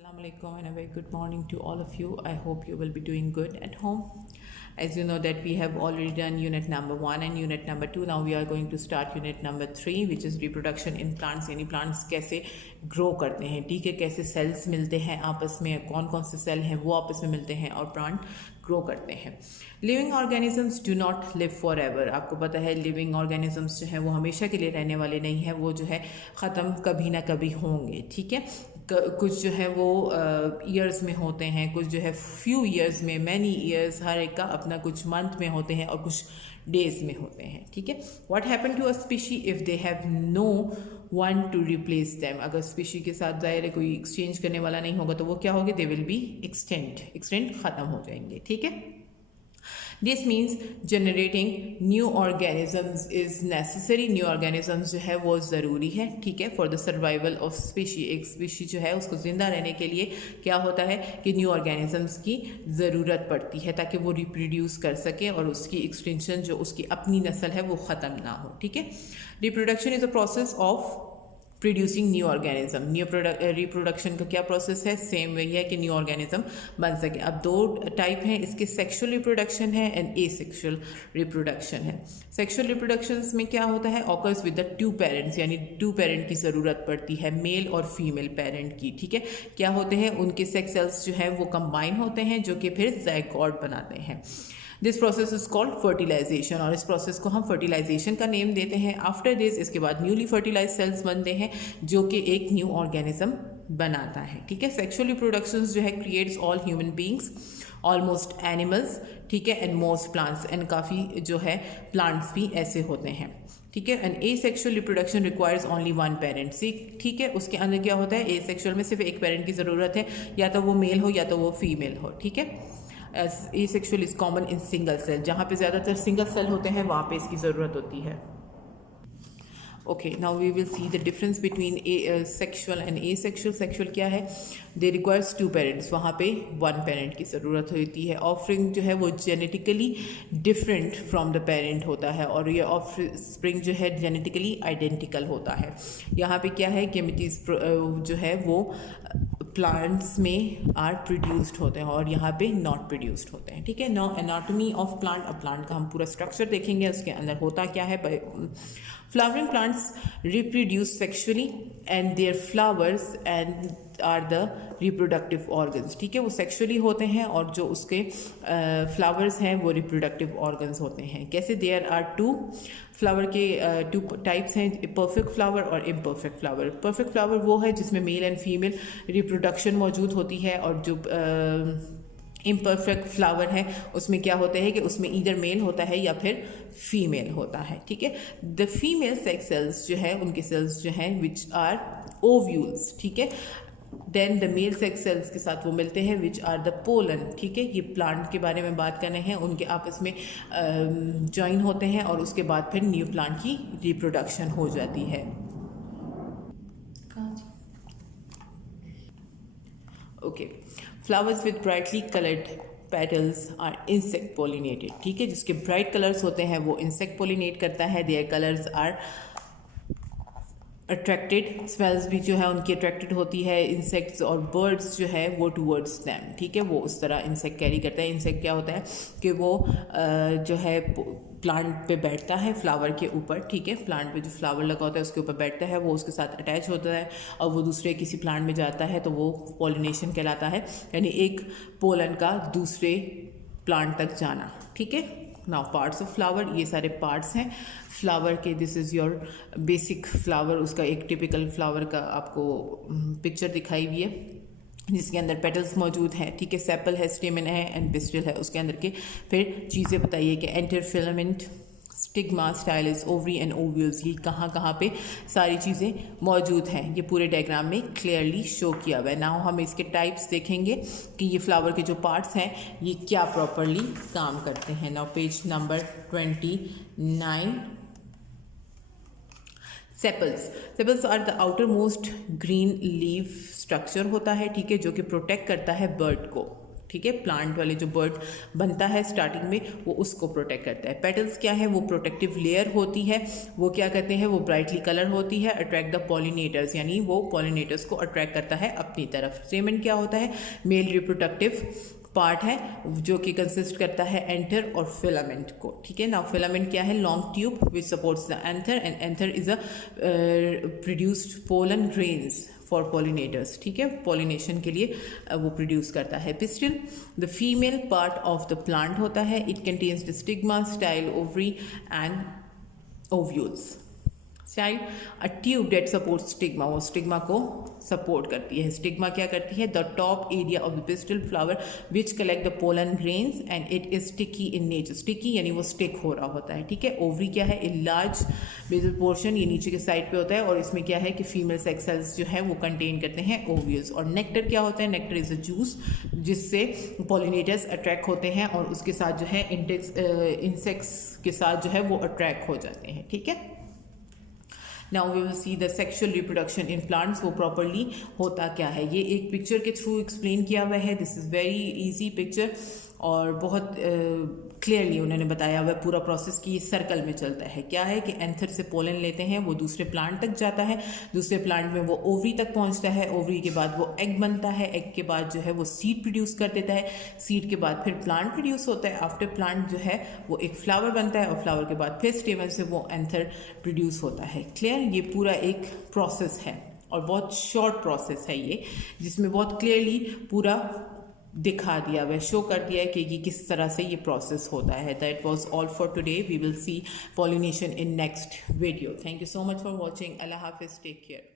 Assalamu alaikum and a very good morning to all of you. I hope you will be doing good at home. As you know that we have already done unit number 1 and unit number 2. Now we are going to start unit number 3 which is reproduction in plants. यानी plants कैसे grow करते हैं, ठीक है, कैसे cells मिलते हैं आपस में, कौन कौन से cell हैं वो आपस में मिलते हैं और plant grow करते हैं. Living organisms do not live for ever. आपको पता है लिविंग ऑर्गेनिजम्स जो है वो हमेशा के लिए रहने वाले नहीं हैं, वो जो है ख़त्म कभी ना कभी होंगे, ठीक है. कुछ जो है वो ईयर्स में होते हैं, कुछ जो है फ्यू ईयर्स में, मैनी ईयर्स, हर एक का अपना कुछ मंथ में होते हैं और कुछ डेज में होते हैं, ठीक है. What happen to a species if they have no one to replace them. अगर स्पीशी के साथ ज़ाहिर है कोई एक्सचेंज करने वाला नहीं होगा तो वो क्या होगी, दे विल बी एक्सटेंड ख़त्म हो जाएंगे, ठीक है. This means generating new organisms is necessary. New organisms जो है वो ज़रूरी है, ठीक है, for the survival of species. एक स्पीशी जो है उसको ज़िंदा रहने के लिए क्या होता है कि न्यू ऑर्गेनिजम्स की ज़रूरत पड़ती है ताकि वो रिप्रोड्यूस कर सके और उसकी एक्सटेंशन जो उसकी अपनी नस्ल है वो ख़त्म ना हो, ठीक है. Reproduction is a process of producing new organism. New reproduction का क्या प्रोसेस है, सेम वही है कि न्यू ऑर्गेनिज्म बन सके. अब दो टाइप हैं इसके, सेक्सुअल रिप्रोडक्शन है एंड एसेक्सुअल रिप्रोडक्शन है. सेक्सुअल रिप्रोडक्शन में क्या होता है, occurs with the two parents, यानी टू पेरेंट की ज़रूरत पड़ती है, मेल और फीमेल पेरेंट की, ठीक है. क्या होते हैं, उनके सेक्स सेल्स जो है वो कंबाइन होते हैं जो कि फिर ज़ायगोट बनाते हैं. This process is called fertilisation, और इस प्रोसेस को हम फर्टिलाइजेशन का नेम देते हैं. आफ्टर दिस, इसके बाद न्यूली फर्टिलाइज सेल्स बनते हैं जो कि एक न्यू ऑर्गेनिज्म बनाता है, ठीक है. सेक्सुअल रिप्रोडक्शन जो है creates all human beings, almost animals, ठीक है, एंड मोस्ट प्लांट्स, एंड काफ़ी जो है प्लांट्स भी ऐसे होते हैं, ठीक है. And A sexual reproduction requires only one parent, ठीक है. उसके अंदर क्या होता है, ए सेक्शुअल में सिर्फ एक पेरेंट की ज़रूरत है, या तो वो मेल हो या तो वो फीमेल हो, ठीक है. Asexual is common in single cell, जहाँ पे ज़्यादातर सिंगल सेल होते हैं वहाँ पे इसकी ज़रूरत होती है. Okay, now we will see the difference between sexual and asexual. Sexual क्या है, दे रिक्वायर्स टू पेरेंट्स, वहाँ पे वन पेरेंट की ज़रूरत होती है. ऑफरिंग जो है वो genetically different from the parent होता है और ये ऑफस्प्रिंग जो है जेनेटिकली आइडेंटिकल होता है. यहाँ पे क्या है, गेमेटीज जो है वो प्लांट्स में आर प्रोड्यूस्ड होते हैं और यहाँ पे नॉट प्रोड्यूस्ड होते हैं, ठीक है. Now anatomy of plant. अब प्लांट का हम पूरा स्ट्रक्चर देखेंगे, उसके अंदर होता क्या है. Flowering plants reproduce sexually and their flowers and are the reproductive organs, ठीक है. वो सेक्सुअली होते हैं और जो उसके फ्लावर्स हैं वो रिप्रोडक्टिव ऑर्गन्स होते हैं. कैसे, देयर आर टू फ्लावर के टू टाइप्स हैं, परफेक्ट फ्लावर और इम्परफेक्ट फ्लावर. परफेक्ट फ्लावर वो है जिसमें मेल एंड फीमेल रिप्रोडक्शन मौजूद होती है, और जो इम्परफेक्ट फ्लावर है उसमें क्या होता है कि उसमें ईदर मेल होता है या फिर फीमेल होता है, ठीक है. द फीमेल सेक्स सेल्स जो है उनके सेल्स जो हैं विच आर ओव्यूल्स, ठीक है. Then the male sex cells के साथ वो मिलते हैं विच आर द पोलन, ठीक है. ये प्लांट के बारे में बात कर रहे हैं, उनके आपस में ज्वाइन होते हैं और उसके बाद फिर न्यू प्लांट की रिप्रोडक्शन हो जाती है. Okay, flowers with brightly coloured petals are insect pollinated, ठीक है. जिसके ब्राइट कलर्स होते हैं वो इंसेक्ट पोलिनेट करता है. Their colours are attracted, smells भी जो है उनकी अट्रैक्टेड होती है इंसेक्ट्स, और बर्ड्स जो है वो टूवर्ड्स दैम, ठीक है, वो उस तरह इंसेक्ट कैरी करता है. इंसेक्ट क्या होता है कि वो जो है प्लांट पे बैठता है, फ्लावर के ऊपर, ठीक है. प्लांट पे जो फ्लावर लगा होता है उसके ऊपर बैठता है, वो उसके साथ अटैच होता है और वो दूसरे किसी प्लांट में जाता है तो वो पॉलिनेशन कहलाता है, यानी एक पोलन का दूसरे प्लांट तक जाना, ठीक है. नाउ पार्ट्स ऑफ फ्लावर, ये सारे पार्ट्स हैं फ्लावर के. This is your basic flower, उसका एक टिपिकल फ्लावर का आपको पिक्चर दिखाई हुई है जिसके अंदर पेटल्स मौजूद हैं, ठीक है. सेपल है, स्टेमन है एंड पिस्टिल है. उसके अंदर के फिर चीज़ें बताइए कि enter filament, stigma, stylish, ovary and ovules, ये कहाँ कहाँ पे सारी चीज़ें मौजूद हैं ये पूरे डायग्राम में क्लियरली शो किया हुआ है. नाउ हम इसके टाइप्स देखेंगे कि ये फ्लावर के जो पार्ट्स हैं ये क्या प्रॉपरली काम करते हैं. Now page number 29. Sepals. Sepals are the outer most green leaf structure होता है, ठीक है, जो कि प्रोटेक्ट करता है बर्ड को, ठीक है, प्लांट वाले जो बर्ड बनता है स्टार्टिंग में वो उसको प्रोटेक्ट करता है। पेटल्स क्या है, वो प्रोटेक्टिव लेयर होती है, वो क्या करते हैं, वो ब्राइटली कलर होती है, अट्रैक्ट द पॉलिनेटर्स, यानी वो पॉलिनेटर्स को अट्रैक्ट करता है अपनी तरफ। स्टेमन क्या होता है, मेल रिप्रोडक्टिव पार्ट है जो कि कंसिस्ट करता है एंथर और फिलामेंट को। ठीक है, नाउ फिलामेंट क्या है, long tube which supports the anther, and anther is a produced pollen grains for pollinators. ठीक है, पॉलिनेशन के लिए वो प्रोड्यूस करता है। Pistil the female part of the plant होता है, it contains the stigma, style, ovary and ovules. Style a tube that support stigma, वो स्टिग्मा को सपोर्ट करती है। स्टिग्मा क्या करती है, the top area of the pistil flower which collect the pollen grains and it is sticky in nature. Sticky यानी वो stick हो रहा होता है। ठीक है, ओवरी क्या है, ए लार्ज बेसल पोर्शन, ये नीचे के साइड पे होता है और इसमें क्या है कि फीमेल सेक्स सेल्स जो है वो कंटेन करते हैं ओव्यूल्स। और नेक्टर क्या होता है, नेक्टर इज अ जूस जिससे पॉलिनेटर्स अट्रैक्ट होते हैं और उसके साथ जो है इंसेक्ट्स के साथ जो है वो अट्रैक्ट हो जाते हैं। ठीक है, now we will see the sexual reproduction in plants, वो प्रॉपरली होता क्या है। ये एक पिक्चर के थ्रू एक्सप्लेन किया हुआ है। This is very easy picture और बहुत क्लियरली उन्होंने बताया हुआ पूरा प्रोसेस कि ये सर्कल में चलता है। क्या है कि एंथर से पोलन लेते हैं, वो दूसरे प्लांट तक जाता है, दूसरे प्लांट में वो ओवरी तक पहुंचता है, ओवरी के बाद वो एग बनता है, एग के बाद जो है वो सीड प्रोड्यूस कर देता है, सीड के बाद फिर प्लांट प्रोड्यूस होता है, आफ्टर प्लांट जो है वो एक फ्लावर बनता है और फ्लावर के बाद फिर स्टेमन से वो एंथर प्रोड्यूस होता है। क्लियर, ये पूरा एक प्रोसेस है और बहुत शॉर्ट प्रोसेस है ये, जिसमें बहुत क्लियरली पूरा दिखा दिया हुआ है, शो कर दिया है कि किस तरह से ये प्रोसेस होता है। That was all for today, we will see pollination in next video. Thank you so much for watching. अल्लाह हाफिज़, टेक केयर।